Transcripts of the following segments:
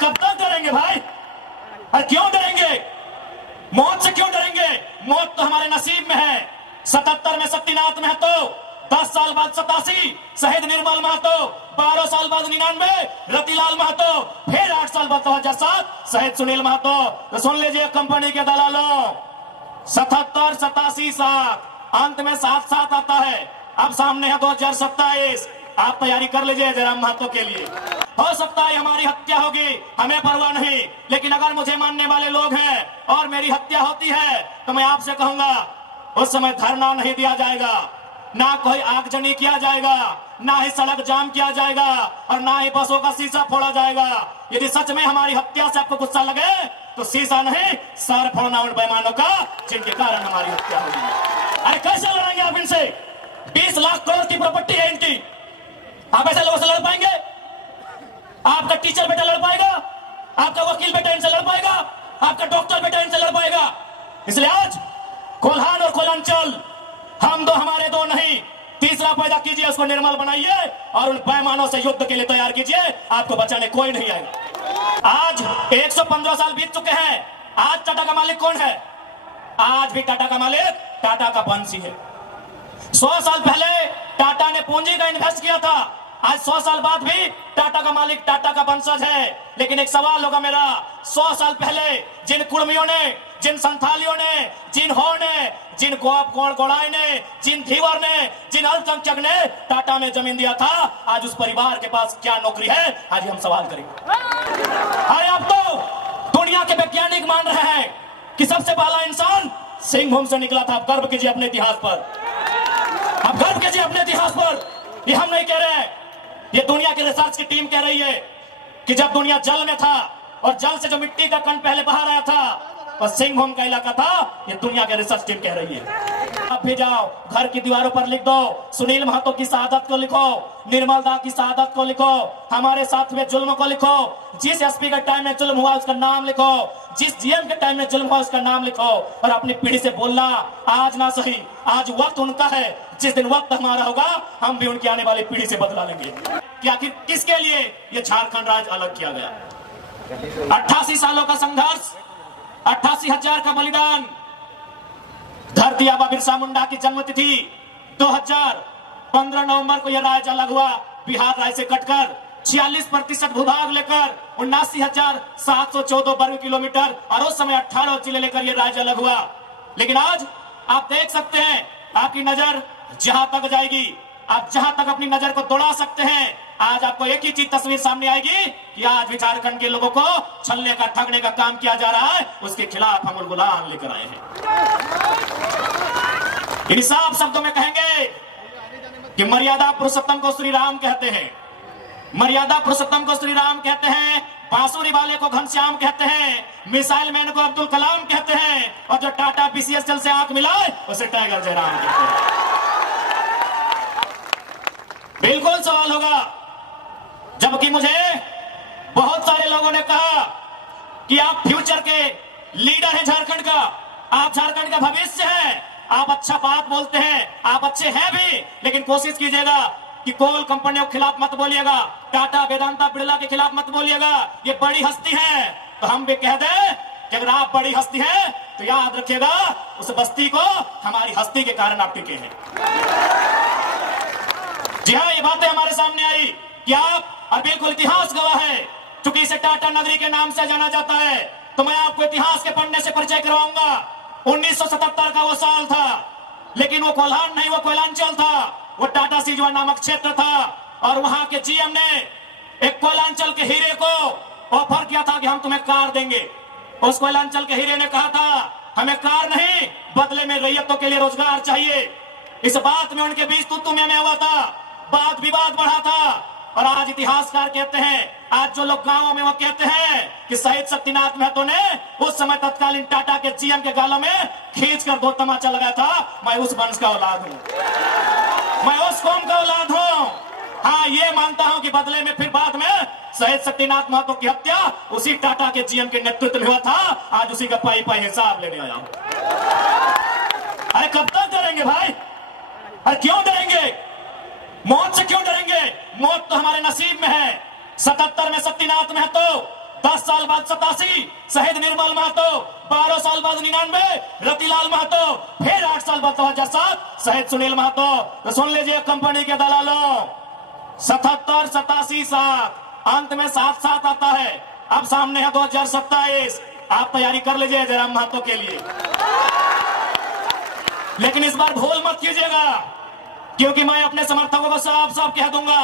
कब तक डरेंगे भाई? अरे क्यों डरेंगे? मौत से क्यों डरेंगे? मौत तो हमारे नसीब में है। 77 में शक्तिनाथ महतो, 10 साल बाद 87 शहीद निर्मल महतो, 12 साल बाद 99 रतिलाल महतो, फिर 8 साल बाद 2007 शहीद सुनील महतो। तो सुन लीजिए कंपनी के दलालों, 77, 87, 7 अंत में 7 आता है। अब सामने है 2027। आप तैयारी कर लीजिए जयराम महतो के लिए। हो सकता है हमारी हत्या होगी, हमें परवाह नहीं, लेकिन अगर मुझे मानने वाले लोग हैं और मेरी हत्या होती है तो मैं आपसे कहूंगा उस समय धरना नहीं दिया जाएगा, ना कोई आगजनी किया जाएगा, ना ही सड़क जाम किया जाएगा और ना ही बसों का शीशा फोड़ा जाएगा। यदि सच में हमारी हत्या से आपको गुस्सा लगे तो शीशा नहीं, सर फोड़ना उन बेईमानों का जिनके कारण हमारी हत्या होगी। अरे कैसे लड़ेंगे आप इनसे? 20 लाख करोड़ की प्रॉपर्टी है इनकी। आप ऐसे लोगों से लड़ पाएंगे? आपका टीचर बेटा लड़ पाएगा? आपका वकील बेटा इनसे लड़ पाएगा? आपका डॉक्टर बेटा इनसे लड़ पाएगा? इसलिए आज कोल्हान और कोलांचल हम दो हमारे दो नहीं, तीसरा पैदा कीजिए, उसको निर्मल बनाइए और उन पैमानों से युद्ध के लिए तैयार कीजिए। आपको बचाने कोई नहीं आएगा। आज 115 साल बीत चुके हैं। आज टाटा का मालिक कौन है? आज भी टाटा का मालिक टाटा का वंशी है। 100 साल पहले टाटा ने पूंजी का इन्वेस्ट किया था, आज 100 साल बाद भी टाटा का मालिक टाटा का वंशज है। लेकिन एक सवाल होगा मेरा, 100 साल पहले जिन कुर्मियों ने, जिन संथालियों ने, जिन हो ने, जिन गोड़ाई ने, जिन धीवर ने, जिन अल्पसंख्यक ने टाटा में जमीन दिया था, आज उस परिवार के पास क्या नौकरी है? आज हम सवाल करेंगे। अरे अब तो दुनिया के वैज्ञानिक मान रहे हैं कि सबसे पहला इंसान सिंहभूम से निकला था। आप गर्व कीजिए अपने इतिहास पर, आप गर्व कीजिए अपने इतिहास पर। ये हम नहीं कह रहे हैं, ये दुनिया की रिसर्च की टीम कह रही है कि जब दुनिया जल में था और जल से जो मिट्टी का कण पहले बाहर आया था और सिंहभूम का इलाका था, ये दुनिया की रिसर्च टीम कह रही है। आप भी जाओ, घर की दीवारों पर लिख दो, सुनील महतो की शहादत को लिखो, निर्मल दा की शहादत को लिखो, हमारे साथ में जुल्म को लिखो, जिस एसपी के टाइम में जुल्म हुआ उसका नाम लिखो, जिस जीएम के टाइम में जुल्म हुआ उसका नाम लिखो और अपनी पीढ़ी से बोलना आज ना सही, आज वक्त उनका है, जिस दिन वक्त हमारा होगा हम भी उनकी आने वाली पीढ़ी से बदला लेंगे। कि आखिर किसके लिए ये झारखंड राज्य अलग किया गया? 88 सालों का संघर्ष, 88,000 का बलिदान, धरती आबा बिरसा मुंडा की जन्मतिथि 2015 नवंबर को यह राज्य अलग हुआ। बिहार राज्य से कटकर 46% भूभाग लेकर 79,714 वर्ग किलोमीटर और उस समय 18 जिले लेकर यह राज्य अलग हुआ। लेकिन आज आप देख सकते हैं, आपकी नजर जहां तक जाएगी, आप जहां तक अपनी नजर को दौड़ा सकते हैं, आज आपको एक ही चीज तस्वीर सामने आएगी कि आज भी झारखंड के लोगों को छलने का, ठगने का काम किया जा रहा है। उसके खिलाफ हम गुलाम लेकर आए हैं। इन साफ शब्दों में कहेंगे कि मर्यादा पुरुषोत्तम को श्री राम कहते हैं, मर्यादा पुरुषोत्तम को श्री राम कहते हैं, बांसुरी वाले को घनश्याम कहते हैं, मिसाइल मैन को अब्दुल कलाम कहते हैं और जो टाटा बीसीएसएल से आंख मिलाए उसे टाइगर जयराम कहते हैं। बिल्कुल सवाल होगा, जबकि मुझे बहुत सारे लोगों ने कहा कि आप फ्यूचर के लीडर हैं झारखंड का, आप झारखंड का भविष्य हैं, आप अच्छा बात बोलते हैं, आप अच्छे हैं भी, लेकिन कोशिश कीजिएगा कि कोल कंपनियों के खिलाफ मत बोलिएगा, टाटा वेदांता बिरला के खिलाफ मत बोलिएगा, ये बड़ी हस्ती है। तो हम भी कह दें कि अगर आप बड़ी हस्ती हैं तो याद रखिएगा उस बस्ती को हमारी हस्ती के कारण आप टिके हैं। जी हाँ, ये बातें हमारे सामने आई कि आप, और बिल्कुल इतिहास गवाह है, चूंकि इसे टाटा नगरी के नाम से जाना जाता है, तो मैं आपको इतिहास के पन्ने से परिचय करवाऊंगा। 1977 का वो साल था, लेकिन वो कोल्हान नहीं, वो कोयलांचल था, वो टाटा सिजवा नामक क्षेत्र था और वहां के जीएम ने एक कोयलांचल के हीरे को ऑफर किया था कि हम तुम्हें कार देंगे। उस कोयलांचल के हीरे ने कहा था हमें कार नहीं, बदले में रैयतों के लिए रोजगार चाहिए। इस बात में उनके बीच तू में हुआ था, वाद विवाद बढ़ा था और आज इतिहासकार कहते हैं, आज जो लोग गांवों में वो कहते हैं कि शहीद शक्तिनाथ महतो ने उस समय तत्कालीन टाटा के जीएम के गालों में खींचकर 2 तमाचा लगाया था। मैं उस वंश का औलाद हूं, मैं उस कौम का औलाद हूं। हाँ, ये मानता हूं कि बदले में फिर बाद में शहीद शक्तिनाथ महतो की हत्या उसी टाटा के जीएम के नेतृत्व में हुआ था। आज उसी का पाई पाई हिसाब लेने आया हूं। अरे कब तक डरेंगे भाई? अरे क्यों डरेंगे? मौत से क्यों डरेंगे? मौत तो हमारे नसीब में है। 77 में शक्तिनाथ महतो, 10 साल बाद 87 शहीद निर्मल महतो, 12 साल बाद 99 रतिलाल महतो, फिर 8 साल बाद 2007 शहीद सुनील महतो। तो सुन लीजिए कंपनी के दलालों, 77, 87, 7 अंत में 7-7 आता है। अब सामने है 2027, आप तैयारी कर लीजिए जयराम महतो के लिए। लेकिन इस बार भूल मत कीजिएगा, क्योंकि मैं अपने समर्थकों को साफ साफ कह दूंगा,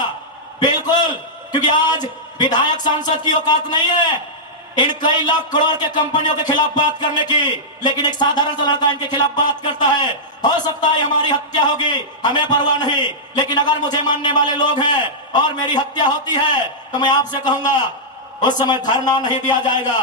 बिल्कुल, क्योंकि आज विधायक सांसद की औकात नहीं है इन कई लाख करोड़ के कंपनियों के खिलाफ बात करने की, लेकिन एक साधारण सा लड़का इनके खिलाफ बात करता है। हो सकता है हमारी हत्या होगी, हमें परवाह नहीं, लेकिन अगर मुझे मानने वाले लोग हैं और मेरी हत्या होती है तो मैं आपसे कहूंगा उस समय धरना नहीं दिया जाएगा,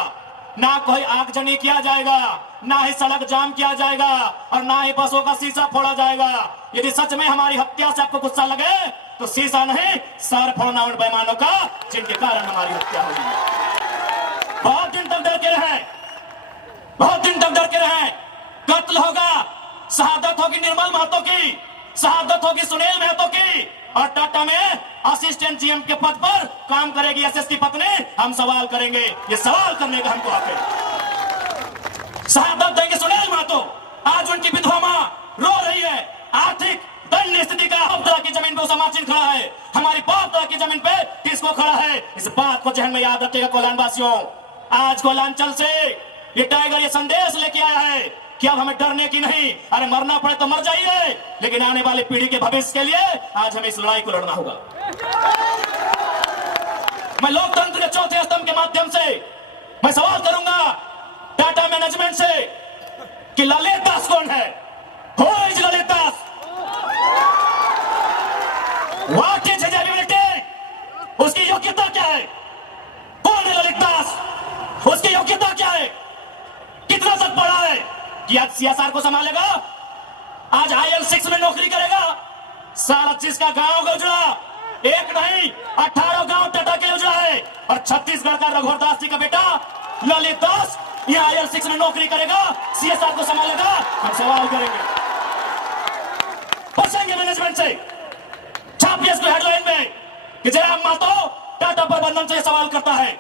ना कोई आगजनी किया जाएगा, ना ही सड़क जाम किया जाएगा और ना ही बसों का शीशा फोड़ा जाएगा। यदि सच में हमारी हत्या से आपको गुस्सा लगे तो शीशा नहीं, सर फोड़ना उन बेईमानों का जिनके कारण हमारी हत्या होगी। बहुत दिन तक डर के रहे, बहुत दिन तक डर के रहे। कत्ल होगा, शहादत होगी निर्मल महतो की, शहादत होगी सुनील महतो की, और टाटा में असिस्टेंट जीएम के पद पर काम करेगी एसएस की पत्नी। हम सवाल करेंगे, ये सवाल करने का हमको हक है। शहादत देंगे सुनील महतो। आज उनकी विधवा मां रो रही है, आर्थिक दयनीय स्थिति का। बाप दादा की जमीन पे उसामा चिन खड़ा है, हमारी बाप दादा की जमीन पे किसको खड़ा है, इस बात को जहन में याद रखिएगा कोल्हान वासियों। आज कोल्हांचल से ये टाइगर ये संदेश लेके आया है कि अब हमें डरने की नहीं, अरे मरना पड़े तो मर जाइए, लेकिन आने वाली पीढ़ी के भविष्य के लिए आज हमें इस लड़ाई को लड़ना होगा। मैं लोकतंत्र के चौथे स्तंभ के माध्यम से मैं सवाल करूंगा टाटा मैनेजमेंट से कि ललित दास कौन है? Who is Lalit Das? What is his ability? उसकी योग्यता क्या है? कौन है ललित दास? उसकी योग्यता क्या है? कितना तक पढ़ा है कि आज सीएसआर को संभालेगा, आज IL6 में नौकरी करेगा, सारा चीज का गांव का उजड़ा, एक नहीं 18 गांव टाटा के उजड़ा है, और छत्तीसगढ़ का रघुवर दास जी का बेटा ललित दास ये IL6 में नौकरी करेगा, सीएसआर को संभालेगा। हम सवाल करेंगे, पूछेंगे मैनेजमेंट से, छापिए इसको हेडलाइन में कि जयराम महतो टाटा प्रबंधन से सवाल करता है,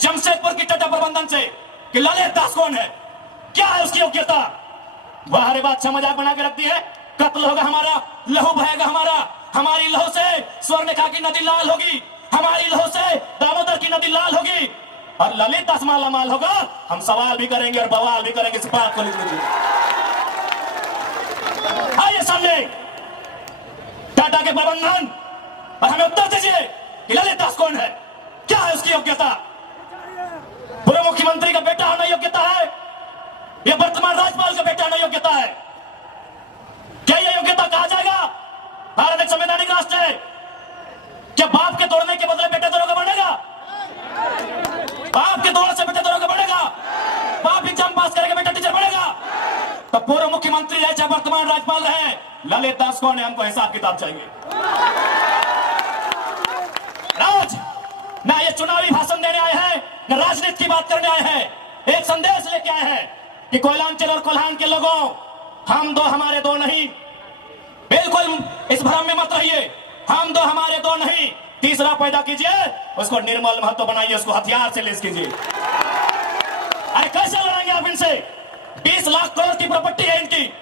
जमशेदपुर की टाटा प्रबंधन से कि ललित दास कौन है, क्या है उसकी योग्यता। बाहर बात मजाक बना के रखती है, कत्ल होगा हमारा, लहू बहेगा हमारा, हमारी लहू से स्वर्णरेखा की नदी लाल होगी, हमारी लहू से दामोदर की नदी लाल होगी, और ललित दास माला माल होगा। हम सवाल भी करेंगे और बवाल भी करेंगे, इस बात को लिख लीजिए। आइए सामने टाटा के प्रबंधन और हमें उत्तर दीजिए कि ललित दास कौन है, क्या है उसकी योग्यता। पूर्व मुख्यमंत्री का बेटा होना योग्यता है या वर्तमान राज्यपाल का बेटा होना योग्यता है? क्या यह योग्यता कहा जाएगा? भारत एक संवैधानिक राष्ट्र है, क्या बाप के तोड़ने के बदले बेटा दरोगा बनेगा? बाप के तोड़ने से बेटा दरोगा बनेगा? बाप एग्जाम पास करेगा बेटा टीचर बनेगा? तो पूर्व मुख्यमंत्री रहे चाहे वर्तमान राज्यपाल रहे, ललित दास कौन है, हमको हिसाब किताब चाहिए। राज ना ये चुनावी भाषण देने आए हैं, न राजनीति की बात करने आए हैं, एक संदेश लेके आए हैं कि कोयलांचल और कोल्हान के लोगों, हम दो हमारे दो नहीं, बिल्कुल इस भ्रम में मत रहिए, हम दो हमारे दो नहीं, तीसरा पैदा कीजिए, उसको निर्मल महतो बनाइए, उसको हथियार से लेस कीजिए। अरे कैसे लड़ेंगे आप इनसे? 20 लाख करोड़ की प्रॉपर्टी है इनकी,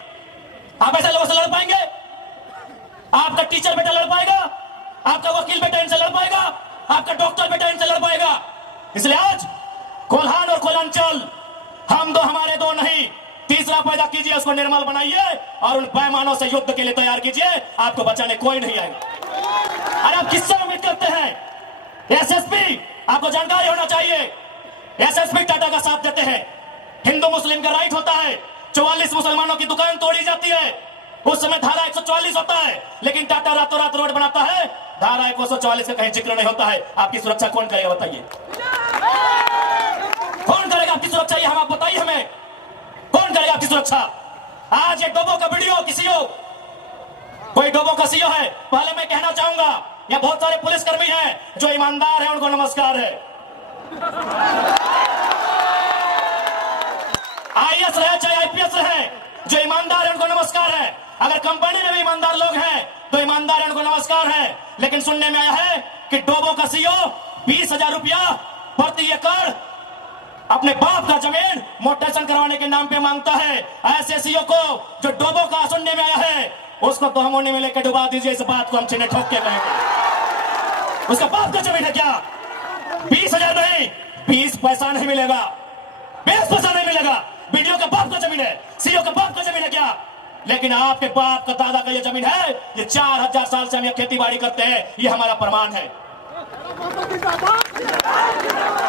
आप ऐसे लोगों से लड़ पाएंगे? आपका टीचर बेटा लड़ पाएगा? आपका वकील बेटा इनसे लड़ पाएगा? आपका डॉक्टर बेटा इनसे लड़ पाएगा? इसलिए आज कोल्हान और कोयलांचल, हम दो हमारे दो नहीं, तीसरा पैदा कीजिए, उसको निर्मल बनाइए और उन पैमानों से युद्ध के लिए तैयार कीजिए, आपको बचाने कोई नहीं आएगा। अरे आप किससे उम्मीद करते हैं? एसएसपी, आपको जानकारी होना चाहिए, एसएसपी टाटा का साथ देते हैं। हिंदू मुस्लिम का राइट होता है, 44 मुसलमानों की दुकान तोड़ी जाती है, उस समय धारा 144 होता है, लेकिन टाटा रातों रात रोड बनाता है, धारा 144 का कहीं जिक्र नहीं होता है। आपकी सुरक्षा कौन करेगा बताइए? कौन करेगा आपकी सुरक्षा? ये हम आप बताइए हमें, कौन करेगा आपकी सुरक्षा? आज एक डोबो का वीडियो किसी हो, कोई डोबो का सीओ है, पहले मैं कहना चाहूंगा या बहुत सारे पुलिसकर्मी हैं जो ईमानदार हैं, उनको नमस्कार है। आईएएस रहे चाहे आईपीएस रहे, जो ईमानदार है उनको नमस्कार है। अगर कंपनी में भी ईमानदार लोग हैं तो ईमानदार है उनको नमस्कार है। लेकिन सुनने में आया है कि डोबो का सीओ 20,000 रुपया प्रति एकड़ अपने बाप का जमीन मोटेशन करवाने के नाम पे मांगता है। ऐसे सीओ को जो डोबो का सुनने में आया है, उसको दोहमोने में लेकर डुबा दीजिए। इस बात को हम छीने ठोक के कहेंगे। उसका बाप का जमीन है क्या? 20,000 नहीं, 20 पैसा नहीं मिलेगा, 20 पैसा नहीं मिलेगा। वीडियो का बाप का जमीन है, सीओ का बाप का जमीन है क्या? लेकिन आपके बाप का दादा का ये जमीन है। ये 4000 साल से हम ये खेती बाड़ी करते हैं, ये हमारा प्रमाण है।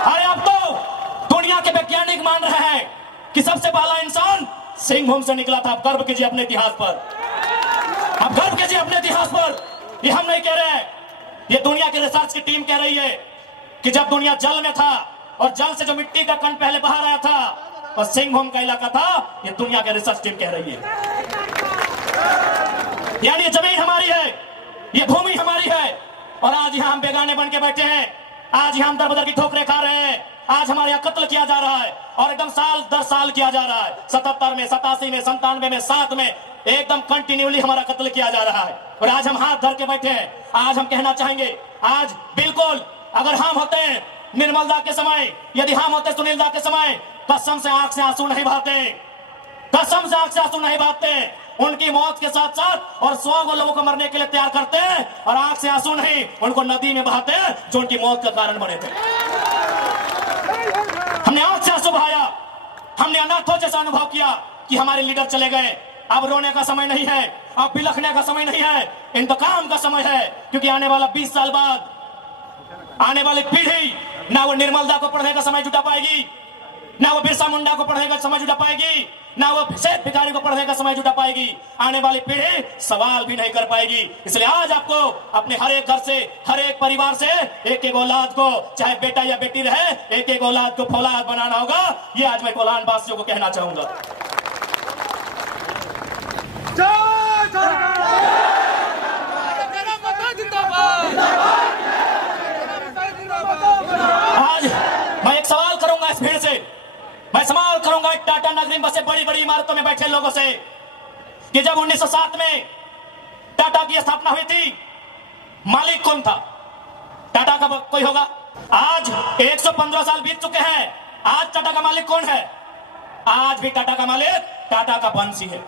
अरे अब तो दुनिया के वैज्ञानिक मान रहे हैं कि सबसे पहला इंसान सिंहभूम से निकला था। आप गर्व कीजिए अपने इतिहास पर, आप गर्व कीजिए अपने इतिहास पर। ये हम नहीं कह रहे हैं, ये दुनिया की रिसर्च की टीम कह रही है कि जब दुनिया जल में था और जल से जो मिट्टी का कण पहले बाहर आया था और सिंहभूम का इलाका था, ये दुनिया की रिसर्च टीम कह रही है। यानी ये जमीन हमारी है, ये भूमि हमारी है। और आज यहां हम बेगाने बन के बैठे हैं, आज यहां हम दर बदर की ठोकरें खा रहे हैं। आज हमारे यहाँ कत्ल किया जा रहा है और एकदम साल दर साल किया जा रहा है। 77 में, 87 में, 97 में, 7 में एकदम कंटिन्यूली हमारा कत्ल किया जा रहा है। और आज हम हाथ धर के बैठे हैं। आज हम कहना चाहेंगे, आज बिल्कुल अगर हम होते निर्मल दा के समय, यदि हम होते सुनील दा के समय, कसम से आंख से आंसू नहीं बहाते, कसम से आंख से आंसू नहीं बहाते। उनकी मौत के साथ साथ और 100 लोगों को मरने के लिए तैयार करते हैं और आंख से आंसू नहीं, उनको नदी में बहाते जो उनकी मौत का कारण बने थे। हमने आंख से आंसू बहाया, हमने अनाथों जैसा अनुभव किया कि हमारे लीडर चले गए। अब रोने का समय नहीं है, अब बिलखने का समय नहीं है, इंतकाम का समय है। क्योंकि आने वाला 20 साल बाद आने वाली पीढ़ी ना वो निर्मल दा को पढ़ने का समय जुटा पाएगी, ना वो बिरसा मुंडा को पढ़ने का समय जुटा पाएगी, ना वो सेठ भिखारी को पढ़ने का समय जुटा पाएगी। आने वाली पीढ़ी सवाल भी नहीं कर पाएगी। इसलिए आज आपको अपने हर एक घर से, हर एक परिवार से एक एक औलाद को, चाहे बेटा या बेटी रहे, एक एक औलाद को फौलाद बनाना होगा। ये आज मैं कोलान वासियों को कहना चाहूंगा। आज मैं एक सवाल करूंगा इस भीड़ से, मैं सवाल करूंगा टाटा नगरी बसे बड़ी बड़ी इमारतों में बैठे लोगों से कि जब 1907 में टाटा की स्थापना हुई थी, मालिक कौन था? टाटा का कोई होगा? आज 115 साल बीत चुके हैं, आज टाटा का मालिक कौन है? आज भी टाटा का मालिक टाटा का वंशी है।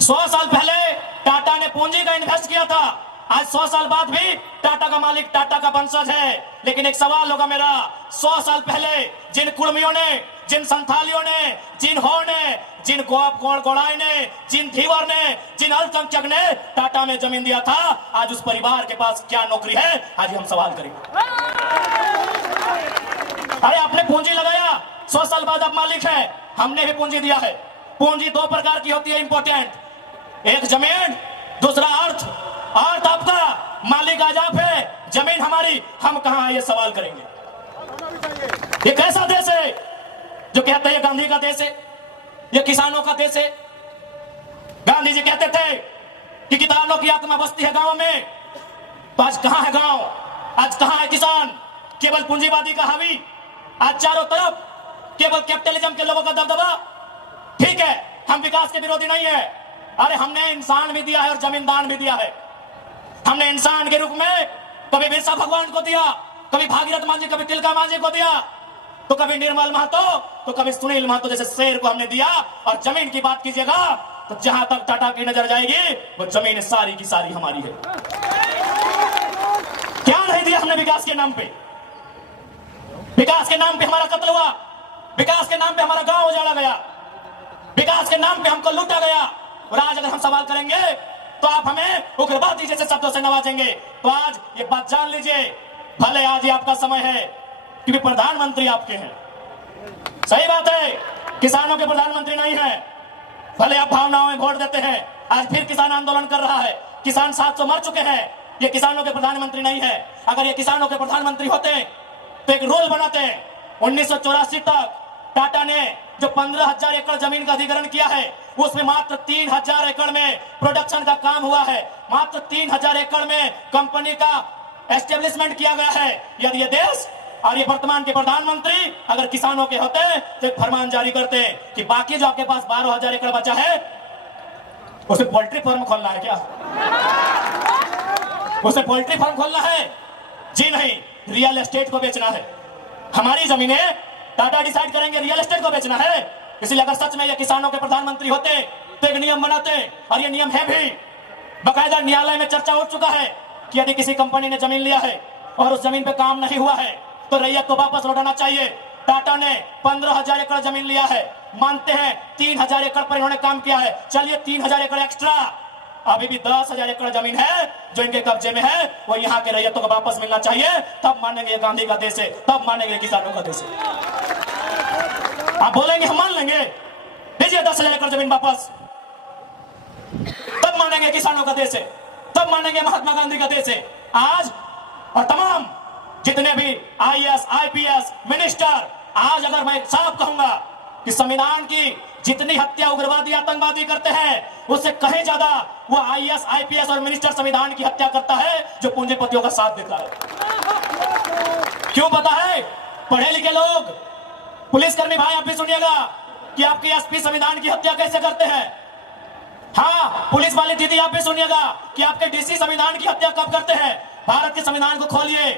100 साल पहले टाटा ने पूंजी का इन्वेस्ट किया था, आज 100 साल बाद भी टाटा का मालिक टाटा का वंशज है। लेकिन एक सवाल होगा मेरा, 100 साल पहले जिन कुर्मियों ने, जिन संथालियों ने, जिन हो ने, जिन गोड़ाई ने, जिन धीवर ने, जिन अल्पसंख्यक ने टाटा में जमीन दिया था, आज उस परिवार के पास क्या नौकरी है? आज हम सवाल करेंगे। अरे आपने पूंजी लगाया, 100 साल बाद आप मालिक है, हमने भी पूंजी दिया है। पूंजी 2 प्रकार की होती है इंपॉर्टेंट, एक जमीन, दूसरा अर्थ। अर्थ आपका, मालिक आज आप है, जमीन हमारी, हम कहां है? ये सवाल करेंगे। ये कैसा देश है जो कहते हैं गांधी का देश है, ये किसानों का देश है? गांधी जी कहते थे कि किसानों की आत्मा बसती है गांव में, तो आज कहां है गांव? आज कहां है किसान? केवल पूंजीवादी का हावी, आज चारों तरफ केवल कैपिटलिज्म के लोगों का दबदबा। ठीक है, हम विकास के विरोधी नहीं है। अरे हमने इंसान भी दिया है और जमींदान भी दिया है। हमने इंसान के रूप में कभी बिरसा भगवान को दिया, कभी भागीरथ मांझी, कभी तिलका मांझी को दिया, तो कभी निर्मल महतो, तो कभी सुनील महतो जैसे शेर को हमने दिया। और जमीन की बात कीजिएगा तो जहां तक टाटा की नजर जाएगी वो जमीन सारी की सारी हमारी है। क्या नहीं दिया हमने विकास के नाम पे? विकास के नाम पे हमारा कत्ल हुआ, विकास के नाम पे हमारा गांव उजाड़ा गया, विकास के नाम पे हमको लूटा गया। और आज अगर हम सवाल करेंगे तो आप हमें उग्रवादी जैसे शब्दों से नवाजेंगे। तो आज ये बात जान लीजिए, भले आज ही आपका समय है क्योंकि प्रधानमंत्री आपके हैं, सही बात है, किसानों के प्रधानमंत्री नहीं है। भले आप भावनाओं में वोट देते हैं, आज फिर किसान आंदोलन कर रहा है, किसान 700 मर चुके हैं, ये किसानों के प्रधानमंत्री नहीं है। अगर ये किसानों के प्रधानमंत्री होते तो एक रूल बनाते। 1984 तक टाटा ने जो 15,000 एकड़ जमीन का अधिग्रहण किया है, उसमें मात्र 3,000 एकड़ में प्रोडक्शन का काम हुआ है, मात्र 3,000 एकड़ में कंपनी का एस्टेब्लिशमेंट किया गया है। यदि ये देश और ये वर्तमान के प्रधानमंत्री अगर किसानों के होते तो एक फरमान जारी करते कि बाकी जो आपके पास 12,000 एकड़ बचा है उसे पोल्ट्री फार्म खोलना है क्या? उसे पोल्ट्री फार्म खोलना है? जी नहीं, रियल एस्टेट को बेचना है। हमारी जमीनें टाटा डिसाइड करेंगे रियल एस्टेट को बेचना है। इसलिए अगर सच में ये किसानों के प्रधानमंत्री होते तो एक नियम बनाते, और ये नियम है भी, बकायदा न्यायालय में चर्चा उठ चुका है कि यदि किसी कंपनी ने जमीन लिया है और उस जमीन पे काम नहीं हुआ है तो रैयत को वापस लौटाना चाहिए। टाटा ने 15,000 एकड़ जमीन लिया है, मानते हैं 3,000 एकड़ पर इन्होंने काम किया है, चलिए 3,000 एकड़ एक्स्ट्रा, अभी भी 10,000 एकड़ जमीन है जो इनके कब्जे में है, वो यहाँ के रैयतों को वापस मिलना चाहिए। तब मानेंगे गांधी का देश है, तब मानेंगे किसानों का देश है। आप बोलेंगे हम मान लेंगे, दीजिए 10,000 एकड़ जमीन वापस, तब मानेंगे किसानों का देश है, तब मानेंगे महात्मा गांधी का देश है। आज और तमाम जितने भी IAS IPS मिनिस्टर, आज अगर मैं साफ कहूंगा कि संविधान की जितनी हत्या उग्रवादी आतंकवादी करते हैं उससे कहीं ज्यादा वो IAS IPS और मिनिस्टर संविधान की हत्या करता है जो पूंजीपतियों का साथ देता है। क्यों पता है? पढ़े लिखे लोग, पुलिसकर्मी भाई आप भी सुनिएगा कि आपके SP संविधान की हत्या कैसे करते हैं। हाँ, पुलिस वाली दीदी आप भी सुनिएगा कि आपके DC संविधान की हत्या कब करते हैं। भारत के संविधान को खोलिए,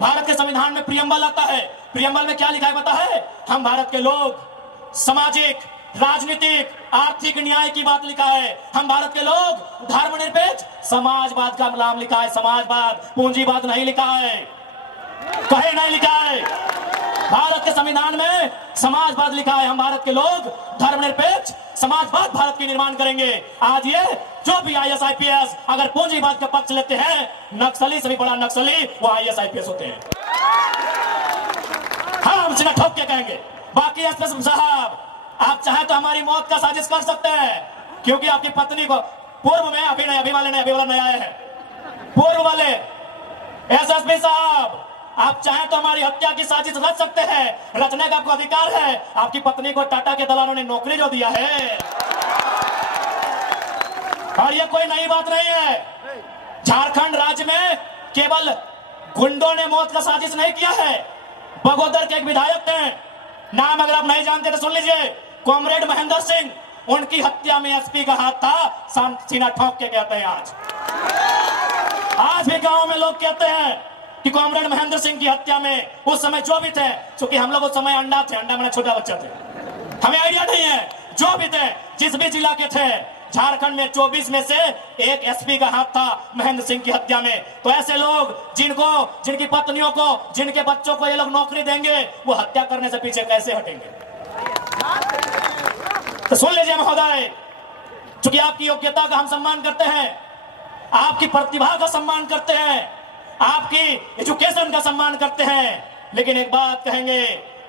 भारत के संविधान में प्रियम्बल आता है, प्रियम्बल में क्या लिखा है पता है? हम भारत के लोग सामाजिक, राजनीतिक, आर्थिक न्याय की बात लिखा है। हम भारत के लोग धर्मनिरपेक्ष समाजवाद का नाम लिखा है, समाजवाद, पूंजीवाद नहीं लिखा है, कहीं नहीं लिखा है। भारत के संविधान में समाजवाद लिखा है। हम भारत के लोग धर्मनिरपेक्ष समाजवाद भारत की निर्माण करेंगे। आज ये जो भी IAS IPS अगर पूंजीवाद का पक्ष लेते हैं, नक्सली से भी बड़ा नक्सली वो IAS IPS होते हैं। हाँ, हम सीना ठोक के कहेंगे। बाकी SP साहब, आप चाहे तो हमारी मौत का साजिश कर सकते हैं, क्योंकि आपकी पत्नी को पूर्व में, अभी नहीं, अभी वाले नए आए हैं, पूर्व वाले SSP साहब, आप चाहे तो हमारी हत्या की साजिश रच सकते हैं, रचने का आपको अधिकार है। आपकी पत्नी को टाटा के दलालों ने नौकरी जो दिया है, और ये कोई नई बात नहीं है। झारखंड राज्य में केवल गुंडों ने मौत का साजिश नहीं किया है। बगोदर के एक विधायक थे, नाम अगर आप नहीं जानते तो सुन लीजिए, कॉमरेड महेंद्र सिंह, उनकी हत्या में SP का हाथ था। सीना ठोक के कहते हैं आज भी गांव में लोग कहते हैं कि कॉमरेड महेंद्र सिंह की हत्या में उस समय जो भी थे, क्योंकि हम लोग उस समय अंडा थे, अंडा मैंने छोटा बच्चा थे, हमें आइडिया नहीं है, जो भी थे, जिस भी जिला के थे, झारखंड में 24 में से एक SP का हाथ था महेंद्र सिंह की हत्या में। तो ऐसे लोग जिनकी पत्नियों को, जिनके बच्चों को ये लोग नौकरी देंगे, वो हत्या करने से पीछे कैसे हटेंगे? तो सुन लीजिए महोदय, चूंकि आपकी योग्यता का हम सम्मान करते हैं, आपकी प्रतिभा का सम्मान करते हैं, आपकी एजुकेशन का सम्मान करते हैं, लेकिन एक बात कहेंगे,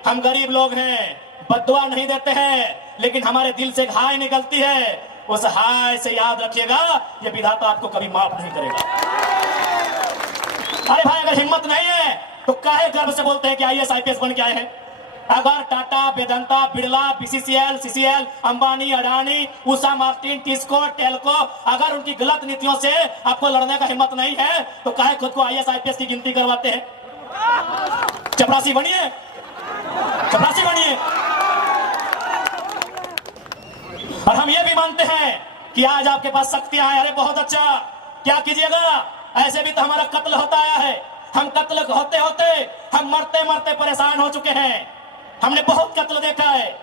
हम गरीब लोग हैं, बद्दुआ नहीं देते हैं, लेकिन हमारे दिल से एक हाय निकलती है, उस हाय से याद रखिएगा, ये विधाता आपको कभी माफ नहीं करेगा। अरे भाई, अगर हिम्मत नहीं है तो काहे गर्व से बोलते हैं कि IAS IPS बन के आए हैं? अगर Tata, Vedanta, Birla, BCCL, CCL, Ambani, Adani, Usha Martin, TISCO, Telco, अगर उनकी गलत नीतियों से आपको लड़ने का हिम्मत नहीं है तो काहे खुद को IAS IPS की गिनती करवाते हैं? चपरासी बनिए, चपरासी बनिए। और हम ये भी मानते हैं कि आज आपके पास शक्तियां हैं। अरे बहुत अच्छा, क्या कीजिएगा, ऐसे भी तो हमारा कत्ल होता आया है। हम कत्ल होते होते हम मरते मरते परेशान हो चुके हैं। हमने बहुत कत्ल देखा है।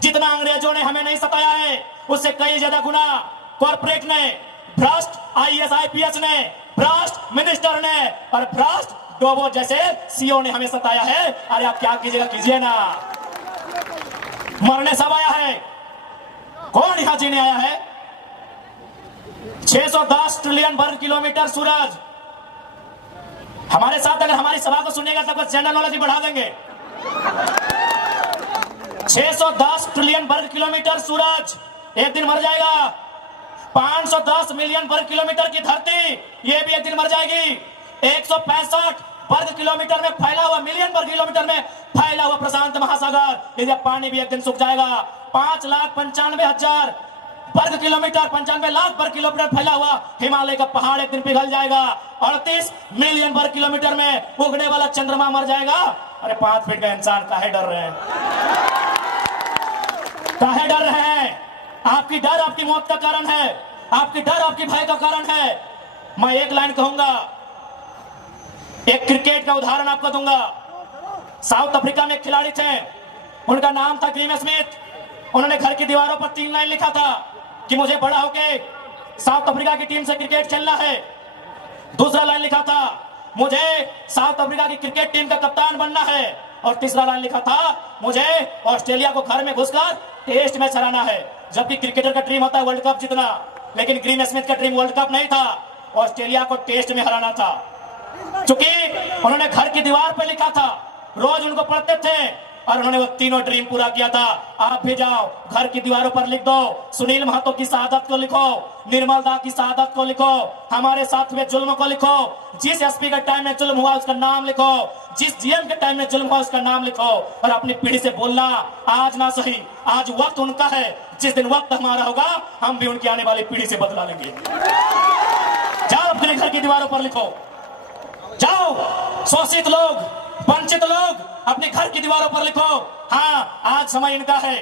जितना अंग्रेजों ने हमें नहीं सताया है, उससे कई ज्यादा गुना कॉर्पोरेट ने, भ्रष्ट IAS IPS ने, भ्रष्ट मिनिस्टर ने और भ्रष्ट डोबो जैसे CEO ने हमें सताया है। अरे आप क्या कीजिएगा, कीजिए ना। मरने सब आया है, कौन यहां जीने आया है? 610 ट्रिलियन वर्ग किलोमीटर सूरज। हमारे साथ अगर हमारी सभा को सुनेगा तो आपका जनरल नॉलेज बढ़ा देंगे। 610 ट्रिलियन वर्ग किलोमीटर सूरज एक दिन मर जाएगा। 510 मिलियन वर्ग किलोमीटर की धरती, ये भी एक दिन मर जाएगी। 165 वर्ग किलोमीटर में फैला हुआ, मिलियन वर्ग किलोमीटर में फैला हुआ प्रशांत महासागर, ये पानी भी एक दिन सूख जाएगा। 5,95,000 वर्ग किलोमीटर, 95 लाख वर्ग किलोमीटर फैला हुआ हिमालय का पहाड़ एक दिन पिघल जाएगा। 38 मिलियन वर्ग किलोमीटर में उगने वाला चंद्रमा मर जाएगा। अरे 5 फीट का इंसान काहे डर रहे हैं? काहे डर रहे हैं? आपकी डर आपकी मौत का कारण है, आपकी डर आपकी भय का कारण है। मैं एक लाइन कहूंगा, एक क्रिकेट का उदाहरण आपको दूंगा। साउथ अफ्रीका में एक खिलाड़ी थे, उनका नाम था ग्रीम स्मिथ। उन्होंने घर की दीवारों पर 3 लाइन लिखा था कि मुझे बड़ा होके साउथ अफ्रीका की टीम से क्रिकेट खेलना है। दूसरा लाइन लिखा था मुझे साउथ अफ्रीका की क्रिकेट टीम का कप्तान बनना है। और तीसरा लाइन लिखा था मुझे ऑस्ट्रेलिया को घर में घुसकर टेस्ट मैच हराना है। जबकि क्रिकेटर का ड्रीम होता है वर्ल्ड कप जीतना, लेकिन ग्रीम स्मिथ का ड्रीम वर्ल्ड कप नहीं था, ऑस्ट्रेलिया को टेस्ट में हराना था। चूंकि उन्होंने घर की दीवार पर लिखा था, रोज उनको पढ़ते थे और उन्होंने वो तीनों ड्रीम पूरा किया था। आप भी जाओ, घर की दीवारों पर लिख दो, सुनील महतो की शहादत को लिखो, निर्मल दा की शहादत को लिखो, हमारे साथ हुए जुल्म को लिखो, जिस एसपी के टाइम में जुल्म हुआ उसका नाम लिखो, जिस जीएम के टाइम में जुल्म हुआ उसका नाम लिखो। और अपनी पीढ़ी से बोलना, आज ना सही, आज वक्त उनका है, जिस दिन वक्त हमारा होगा हम भी उनकी आने वाली पीढ़ी से बदला लेंगे। जाओ अपने घर की दीवारों पर लिखो, जाओ शोषित लोग, वंचित लोग अपने घर की दीवारों पर लिखो। हाँ, आज समय इनका है,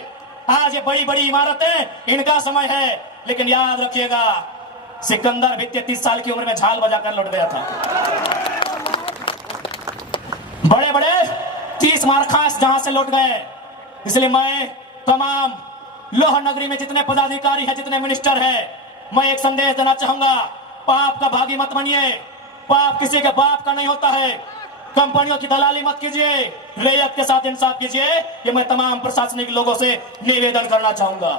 आज ये बड़ी बड़ी इमारतें इनका समय है। लेकिन याद रखिएगा, सिकंदर भी 33 साल की उम्र में झाल बजाकर लौट गया था। बड़े बड़े 30 मारखास जहां से लौट गए। इसलिए मैं तमाम लोह नगरी में जितने पदाधिकारी हैं, जितने मिनिस्टर हैं, मैं एक संदेश देना चाहूंगा, पाप का भागी मत बनिए। पाप किसी के बाप का नहीं होता है। कंपनियों की दलाली मत कीजिए, रैयत के साथ इंसाफ कीजिए। ये मैं तमाम प्रशासनिक लोगों से निवेदन करना चाहूंगा।